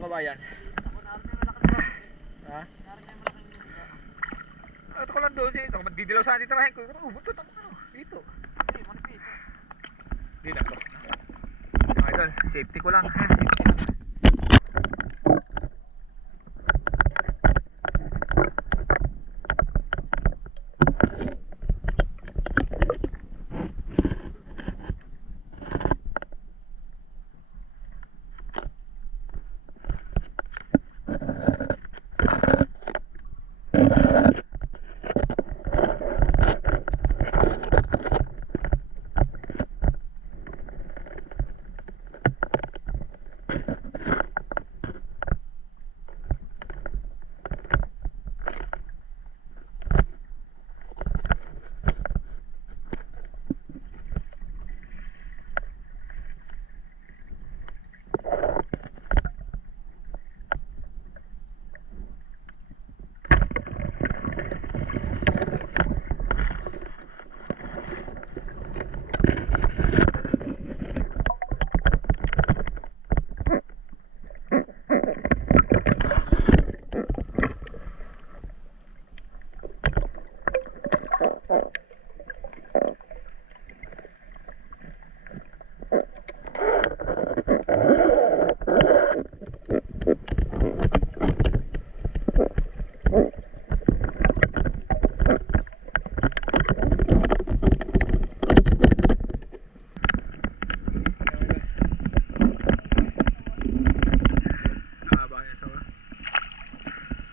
Kabayan. Ha? Ito ko lang doon siya. Ito, magdidilaw sa atin tirahin ko. Buntot ako dito. Hindi na. Okay doon, safety ko lang. Safety lang.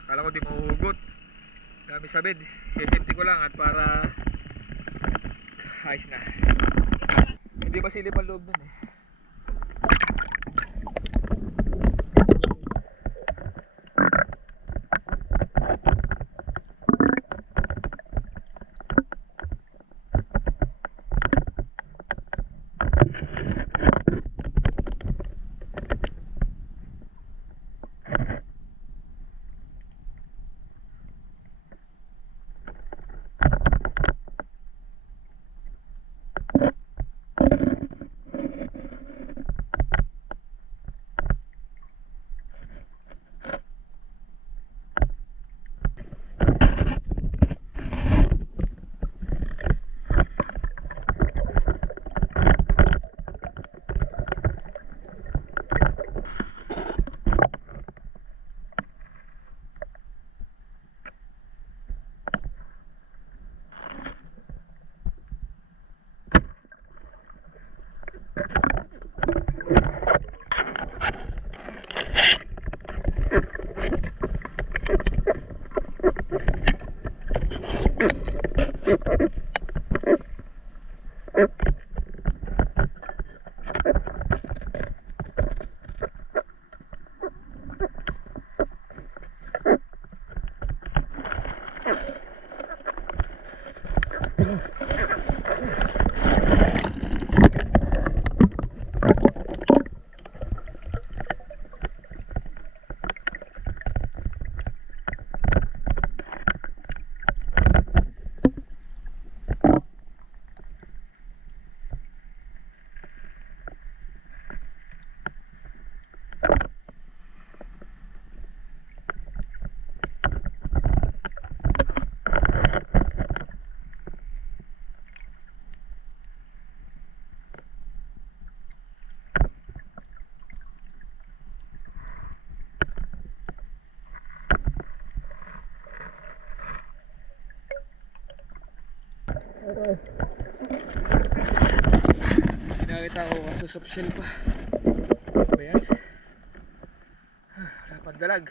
Kala ko di mahuhugot. Dami sa bed. Sisipti ko lang at para ayos na. Hindi ba silip ang loob nun eh. Nakita ko kaso sa pisil pa. Ano yan? Wala pang dalag.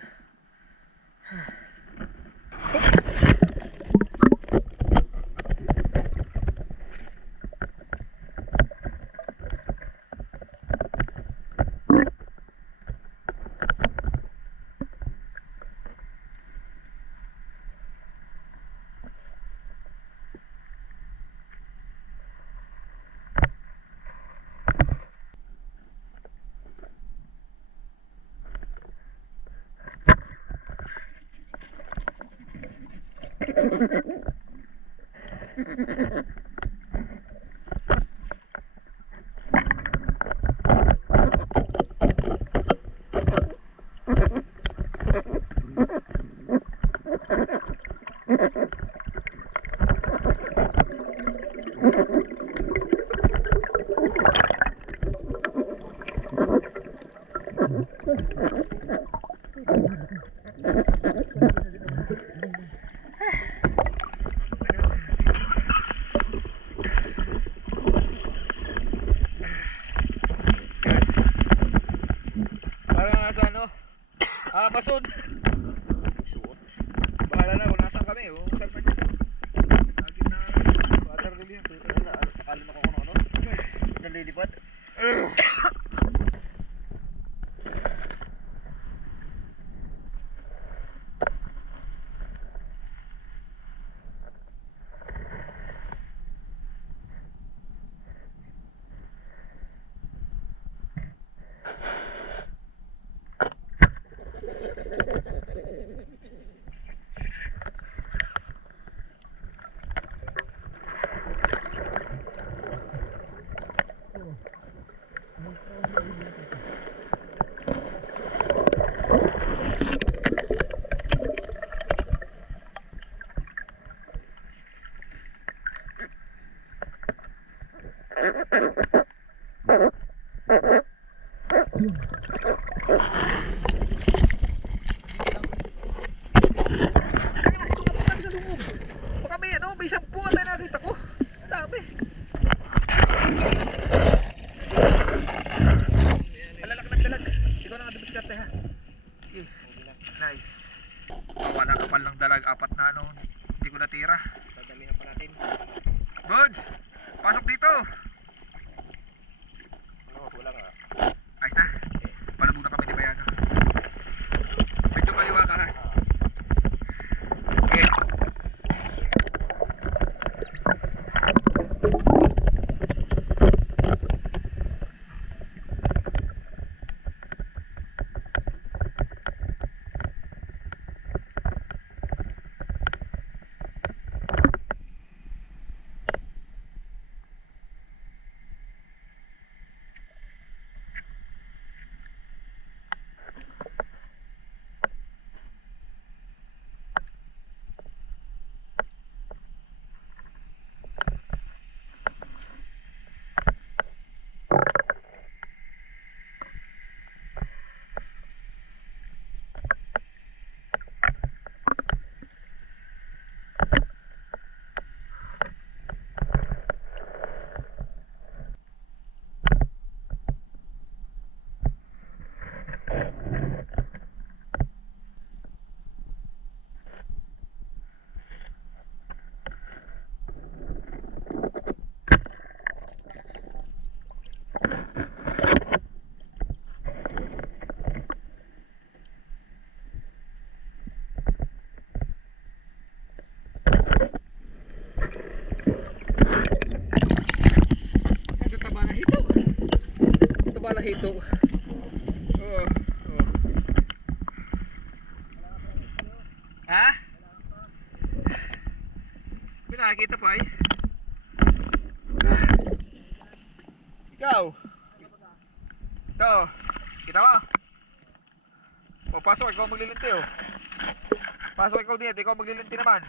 Parang nasa ano? Amazon. Suot. Bahala na kung nasaan kami. Kung saan pa dyan. Lagi na water lily. Akala na ko kung ano. Nalilipad. Baka may ano, may 10 tayo nakita ko. Ang dami. Alalak ng dalag. Ikaw na nga dumiskarte ha. Okay. Nice. Wala kapal ng dalag. 4 na ano. Hindi ko natira. Dadamihan pa natin. Buds! Pasok dito! Ano, wala nga. Ayos na. Palabog na kami ni Bayano. Medyo maliwa ka ha. Okay. Ito. Oh, oh. Ha? May nakikita pa eh. Ikaw. Ito. Kita mo? O, pasok. Ikaw maglilinti oh. Pasok ikaw dito. Ikaw maglilinti naman.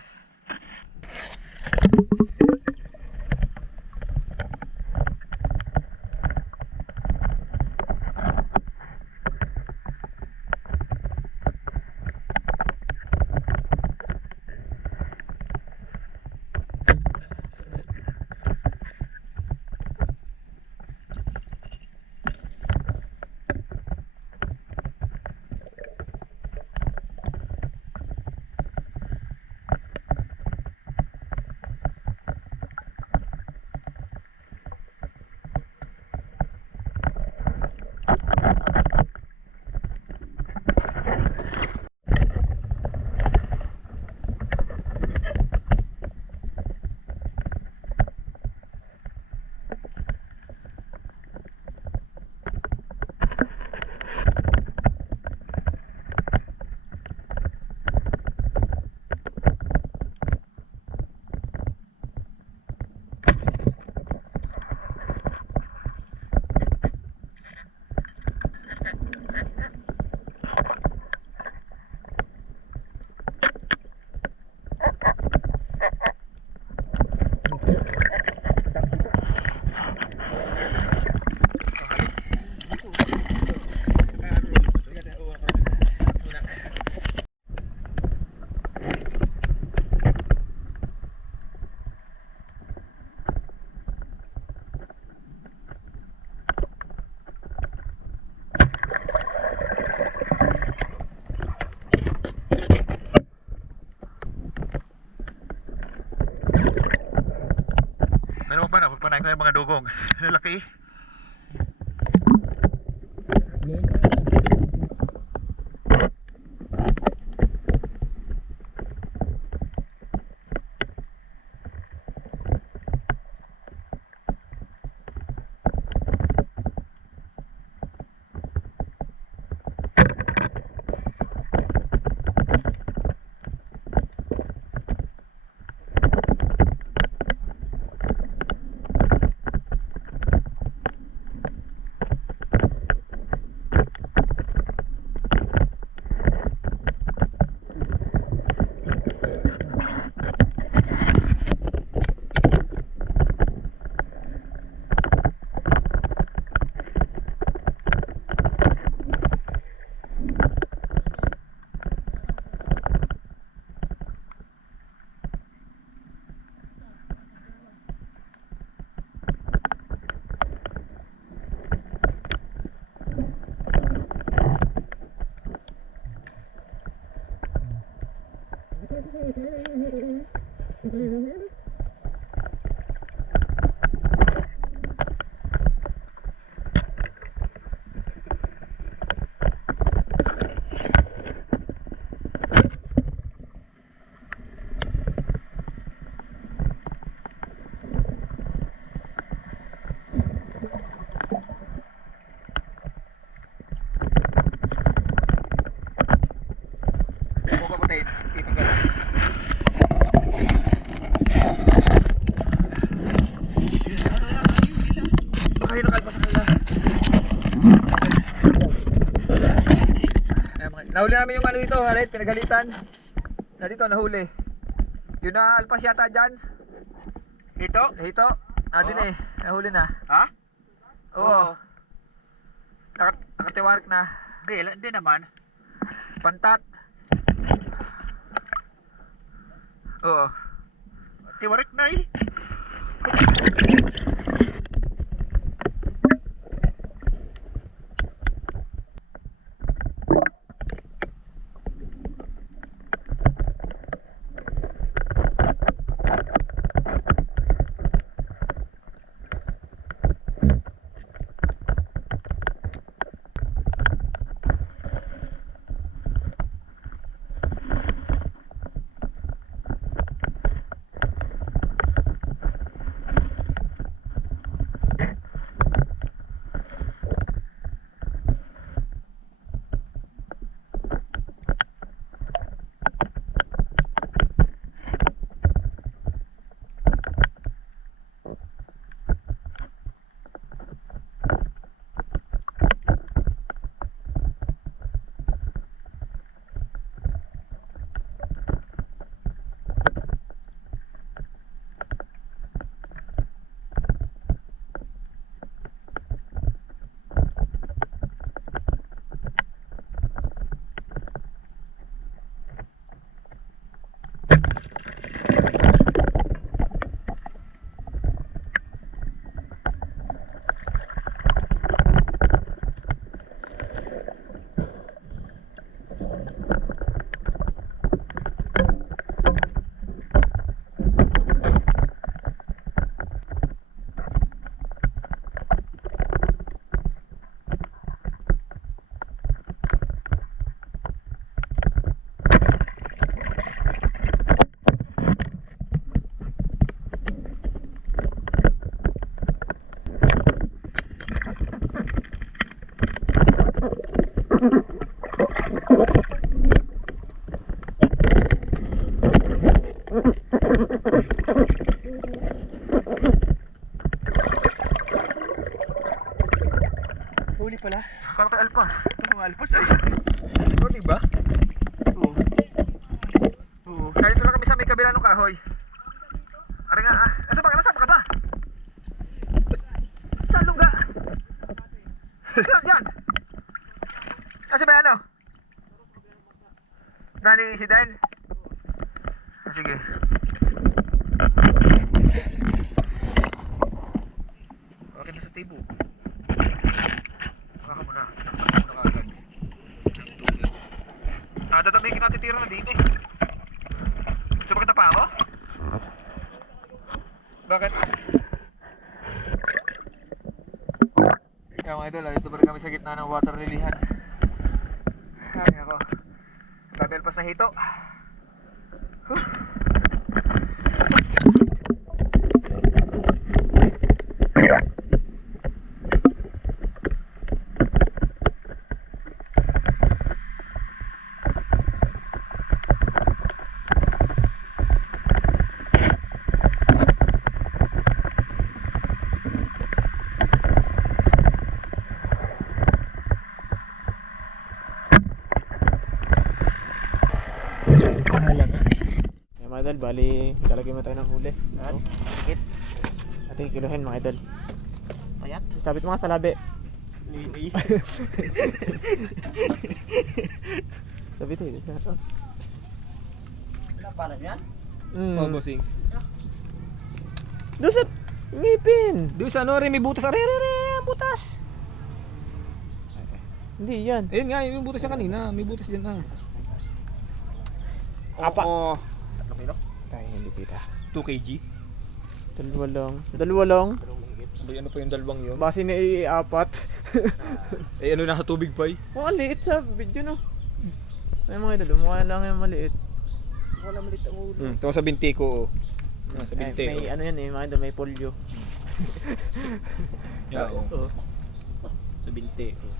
lalaki. Huwag papatayin. Dito ka lang. Baka yun nakalpa sa kanila. Nahuli namin yung ano dito, halit, pinaghalitan. Na dito, nahuli. Yun na alpas yata dyan. Ito? Dito. Ah, din Oo. eh. Nahuli na. Ha? Oo. Nakatiwarik na. Hindi naman. Pantat. Oo. Tiwarik na eh. Huli pala. Kala kay alpas. Ito mga alpas ay. Oo, diba? Oo. Oo. Kaya dito lang kami sa may kabila ng kahoy. Ari nga ah. Nasaan ka ba? Saan luga? Diyan. Kasi ba ano? Nani si Dan? Ah, sige. Okay na sa tibo. Baka muna. Saksak muna kagad. Ah, dadabi kinatitira na din eh. Gusto ba kita pa ako? Bakit? idol, ito pa rin kami sa gitna ng water lilyhan. Ay ako, babelpas na hito. Huh. Yan mga idol, bali lalagyan mo tayo ng huli. Oo. Higit. Ating kiluhin mga idol. Payat. Sabit mo nga sa labi. Nini. Sabit eh. Oh. Wala pa na yan? Oh, bossing. Doon sa ngipin. Doon sa ano rin, may butas. Butas. Hindi yan. Ayun nga, yung butas niya kanina. May butas dyan ah. Apa. Oo. 3 kilo? Tayo hindi kita. 2 kg. Dalawa lang. Dalawa lang. Dalawang mahigit. Abay, ano pa yung dalawang yun? Base na i-apat. Eh, ano nasa tubig pa eh? Mukha liit sa video no. Ay mga idol, mukha lang yung maliit. Wala malit ang ulo. Ito sa binti ko oh. Sa Ay, binti may oh. ano yan eh, mga idol, may polio. Yeah, oh. Oo. Sa binti oh.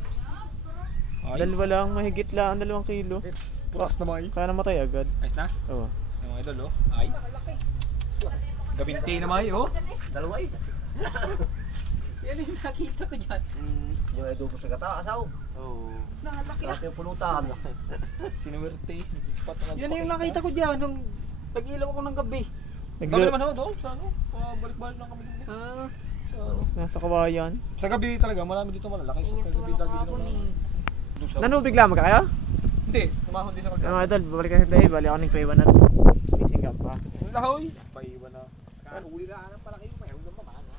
Ay, Dalawa lang, mahigit lang, 2 kilo. putas naman eh. Kaya namatay agad. Ayos na? Oo. Yung mga idol oh. Ay. Gabinti naman eh oh. Dalawa eh. Yan yung nakita ko dyan. Yung adobo sa gata, asaw. Oo. Nakalaki ah. Sarap yung pulutan. Sinuwerte. Yan yung nakita ko dyan nung nag-ilaw ako ng gabi. Kami naman ako doon sa ano. Balik-balik lang kami doon. Ah, Sa ano. Nasa kawayan. Sa gabi talaga, marami dito malalaki. Sa gabi lagi din ako doon sa... Nanubig lang ka kayo? Hindi, tumahon din sa Mga kagka. idol, babalik kasi tayo, bali ako ng paiwan at missing ka pa. Yung lahoy. Paiwan na. Huli na ng palaki yung mayroon ng pamaan ha.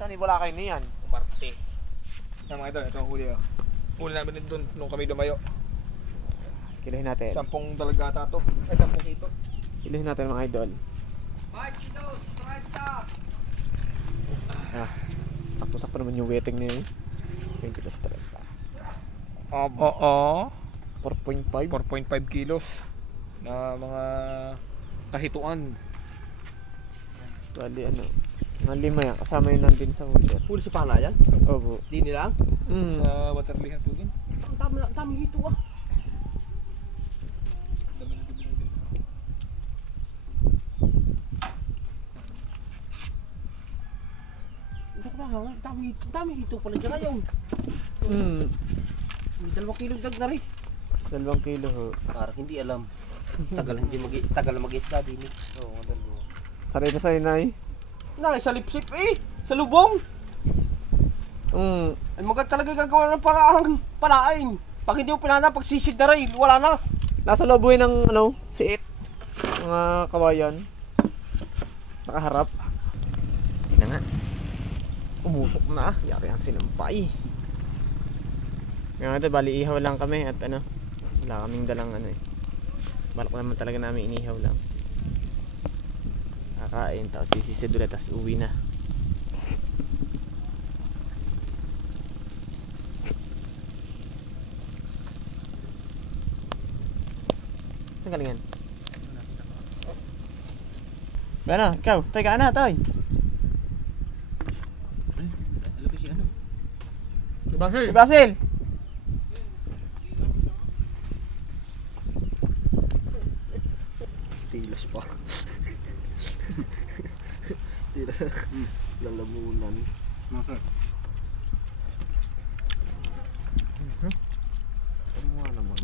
Saan wala kayo niyan? Umarte. Yan mga idol, ito ang huli oh. Huli namin din doon nung kami lumayo. Kiluhin natin. 10 dalagata to. Ay, 10 kito. Kiluhin natin mga idol. Ah, sakto-sakto naman yung wetting na yun. 20 plus 30. Oo. 4.5. 4.5 kilos na mga kahituan. Bali ano, mga 5 yan. Kasama yun nandun sa huli. Huli si Pana yan? Opo. Di nila? Sa waterlihan to din. Ang dami hito ah. Dami na din. Dami hito pala dyan ngayon. May 2 kilo dag na rin. 2 kilo ho. Parang hindi alam. Tagal mag-isda din eh. Oo, dalawa. Saray na sa'yo, Nay. Sa lipsip eh. Sa lubong. Ay maganda talaga gagawa ng parain. Pag hindi mo pinana, pag sisid na rin, wala na. Nasa lobuhin ng ano, siit. Mga kawayan. Nakaharap. Hindi na nga. Umusok na. Yari ang sinampay. Ngayon ito, bali ihaw lang kami at ano, wala kaming dalang ano eh. Balak naman talaga namin inihaw lang. Kakain, tapos sisisid ulit, tapos uwi na. Saan galingan? Gana, ikaw, Toy, gana, Toy. Alam ko si ano? Si Basil! Tilas pa. Tilas. Lalamunan. Ano nga naman?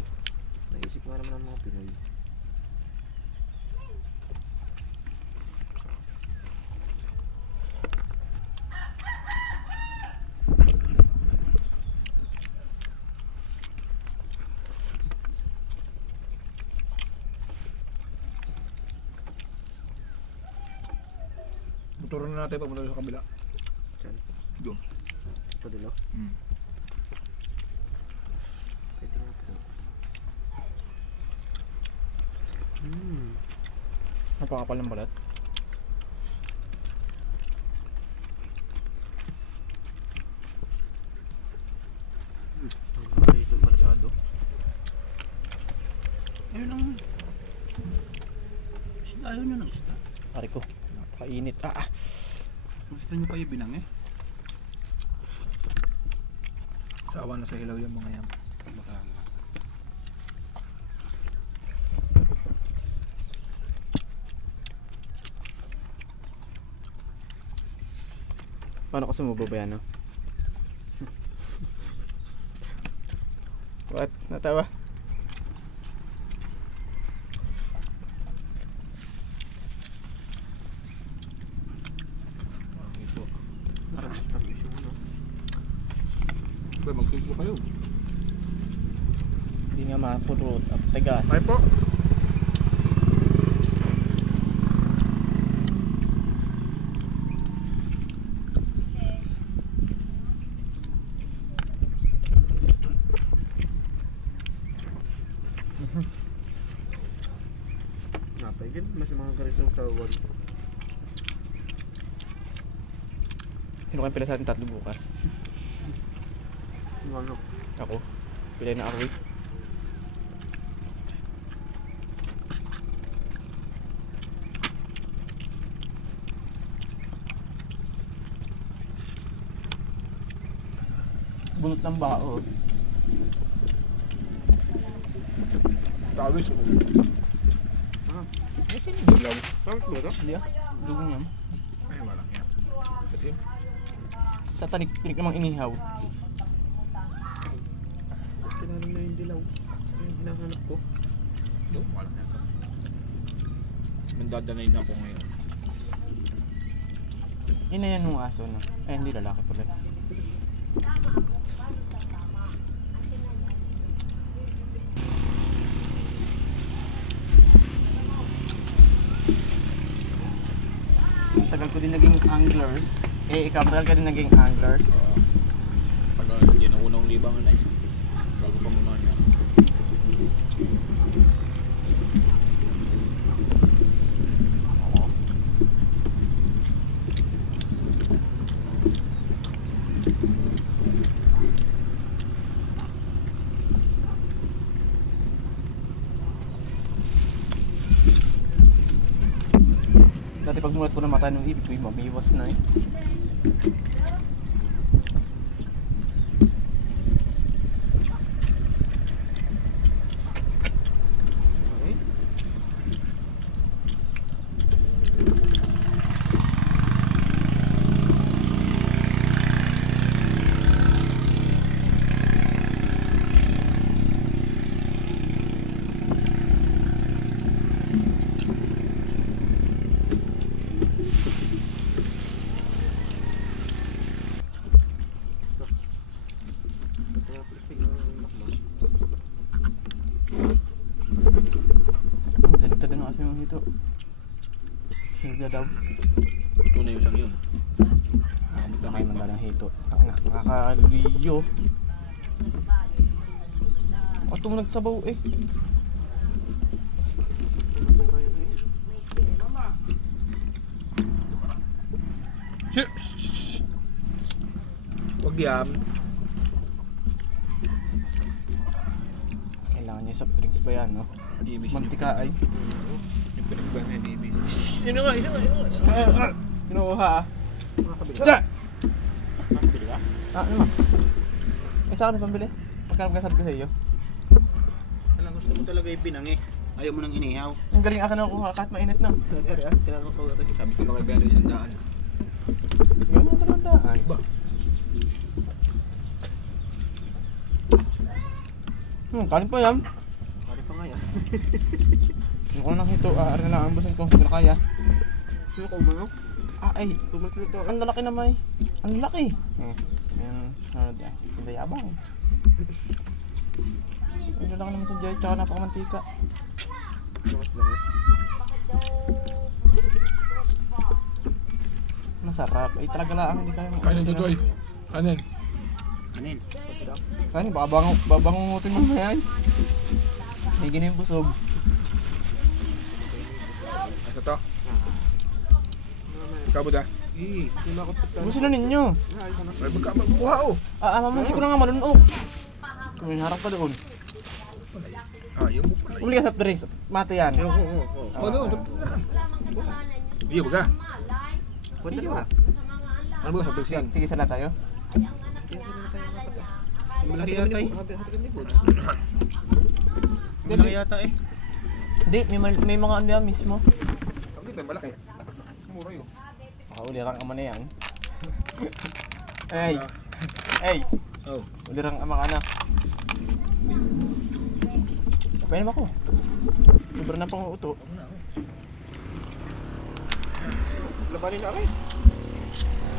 Naisip nga naman ang mga Pinoy. Motor na natin papunta sa kabila. Saan? Doon. Ito dilo? Hmm. Pwede nga po. Napakapal ng balat. ayaw nyo ng isda. Pare ko, napakainit. Gusto nyo pa yung binang eh. Sawa na sa hilaw yung mga yan. Baka nga. Paano ka sumubo ba yan, no? What? Natawa? Ba, magsubo kayo. Hindi nga mapurot at tagas. Ay po. Napay, mas mga karitong tawag. Sino kayo pila sa ating tatlo bukas? Ano? Ako. Pilay na Arwi. Bunot ng bao. Tawis ko. Hilaw. Tawag mo ito? Hindi Dugong yan. Ay, walang yan. Kasi, Sa tanik namang inihaw. Kailangan na yung dilaw. Yung hinahanap ko. no, walang yan. Nandadanay na ako ngayon. Ina yan nung aso, no? Eh, hindi lalaki pala. Tagal ko din naging angler. Eh, ikaw, tagal ka din naging angler. Pag yan ang unang libangan ay bago pa muna niya. Dati pag mulat ko na mata nung ibig ko, mamiwas na eh. Daligtad na kasi yung hito. Sirga daw. Ito na yung isang yun. Nakay man ng hito. Nakakaliyo. Ito mo nagsabaw eh. Wag yan. Kailangan niya soft drinks ba yan, no? Mantika ay. Yung pinagbangan ni Amy. Yun na nga, yun na nga. Kinukuha ah. Makakabili ka? Diyan! Makakabili ka? Ano ma? Eh, saan ka pambili? Magkano sabi ko sa iyo? Alam, gusto mo talaga yung binang eh. Ayaw mo nang inihaw. Ang galing ako nakuha kahit mainit na. Kailangan ko ito. Sabi ko na kay Benry 100. Gawin mo tarandaan. Ba? Kanin pa yan. Kari pa nga yan. Yung ko nang hito, na lang ang busin ko. Hindi na kaya. Sino ka umano? Ay, Tumatlo ito. ang lalaki na may. Ang laki. Ayan, ano dyan. Hindi yabang. Ang lalaki naman sa dyan, tsaka napakamantika. Lakas lang eh. Masarap. Ay, talaga lang, hindi kaya Kainin to, Toy. Kanin. Anin? Kanin, babangungutin mo na yan. May ganyan yung busog. Ito to. Ikaw ba? Tinakot pa tayo. Gusto na ninyo. Ay, magbuha oh. Mama, hindi ko na nga malunok. Kung may harap ka doon. Ayaw mo pala. Uli ka sa drinks. Mate yan. Oo. Oh, no. Iyo baga. Punta ba? Ano ba sa yan? Tigisa na tayo. Malaki yata eh. Hati kami po. Malaki yata eh. Hindi, may mga ano yan mismo. Hindi pa malaki. Mura yun. Ulirang ama na yan. Hey, Oh. ulirang ama ka na. Painom ako. Sobrang na pang uto. Labanin na rin.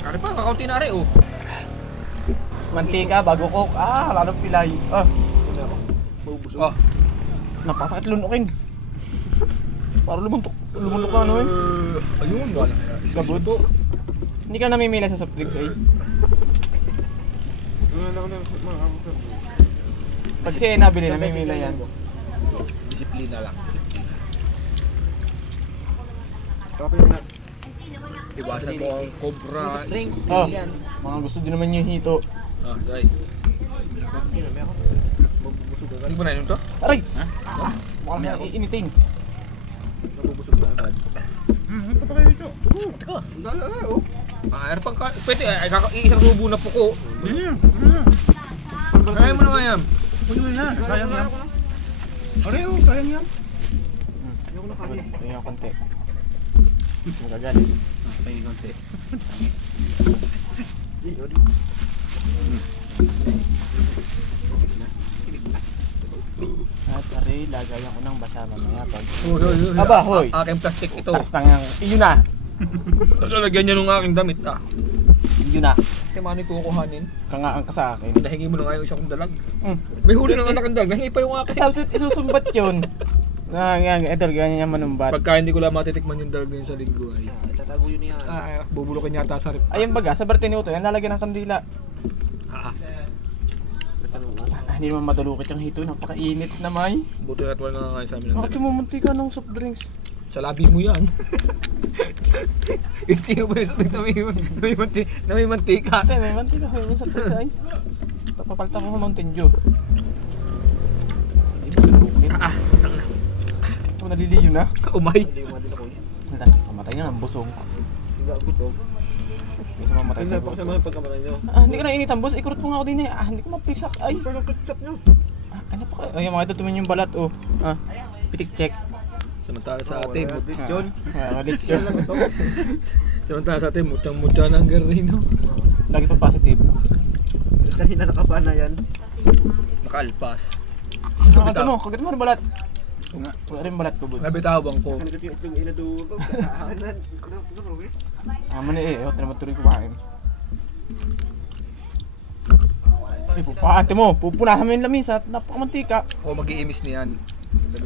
Ano pa, kakaunti na rin oh. Mantika, bago cook. Lalong pilay. Mabubusog. Oh. Napasakit lunukin. Parang lumuntok na ano eh. Ayun, wala. Gabod. Hindi ka namimila sa soft drinks eh. Pag siya nabili, namimila yan. Disiplina lang. Tapos yun na. Iwasan mo ang cobra. Drinks. Oh, Yan. mga gusto din naman yung hito. Ah, guys. Mabubusog agad. Hindi mo na yun to? Aray! Mukhang may iinitin. Mabubusog na agad. Punta kayo dito. Teka. Ang dala na oh. Ano pang pwede, isang rubo na po ko. Ano yan? Ano yan? Kaya mo naman yan. Ano yan? Sayang yan. Are oh, sayang yan. Ayoko na kanin. Tingnan ko konti. Magagalit. Pahingi konti. At aray, lagayan ko ng basa mamaya pag... Hoy. Aba, hoy! Aking plastic ito. Taas na nga. Iyon na! Lalagyan niya nung aking damit ah. Iyon na. Kaya mano kukuhanin. Kangaan ka sa akin. Nahingi mo na nga yung isang dalag. Mm. May huli ng anak ng dalag. Nahingi pa yung akin. Tapos isusumbat yun. Ito, ganyan yung manumbat. Pagka hindi ko lang matitikman yung dalag ngayon sa linggo ay. Tatago yun yan. Bubulokin yata sa rip. Ayun baga, sa Bartiniuto, yan lalagyan ng kandila. Hindi naman matulukit yung hito, napakainit na may. Buti na tuwal na nga sa amin ng Bakit dalag. mumunti ka ng soft drinks? Sa labi mo yan. Isino ba yung sa may mantika? Ate, may mantika ko yung sa tusay. Papapalta ko Mountain Dew. Kung naliliyo na. Umay. Hindi yung madila ko yun. Wala, pamatay na ng busog. Hindi ako gutom. Hindi ka mamatay sa Hindi pa busog. kasi mga pagkamatay nyo. Hindi ka nainit ang boss, ikurot mo nga ako din eh. Hindi ko mapisak. Ay, Pero ketchup nyo. ano pa kayo? Ay, mga ito tumin yung balat oh. Pitik check. Samantala sa atin. John. Malit Yan yun. lang ito. Samantala sa atin. Mutsang-mutsa ng garino. Lagi pa positive. Kanina nakapana yan. Nakaalpas. Ano mo, kagat mo rin balat. Wala rin balat ko, bud. Nabitawan ko. Kanina yung itlog inaduro. Kaanan. Ano eh? Naman eh, ayot na naman tuloy kumain. Ay, ate mo, pupunasan mo yung lamis at napakamantika. O mag-iimis niyan.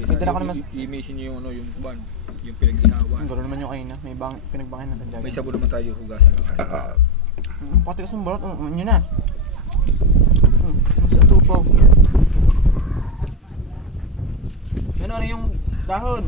May dala ko naman. Iimisin niyo yung ano, yung kuban. Yung pinag-ihawan. Gano'n naman yung kaina, may pinagbangin natin dyan. May sabon naman tayo hugasan lang. Pati kasi yung balat, yun na. Sa tupaw. Yan ano yung dahon.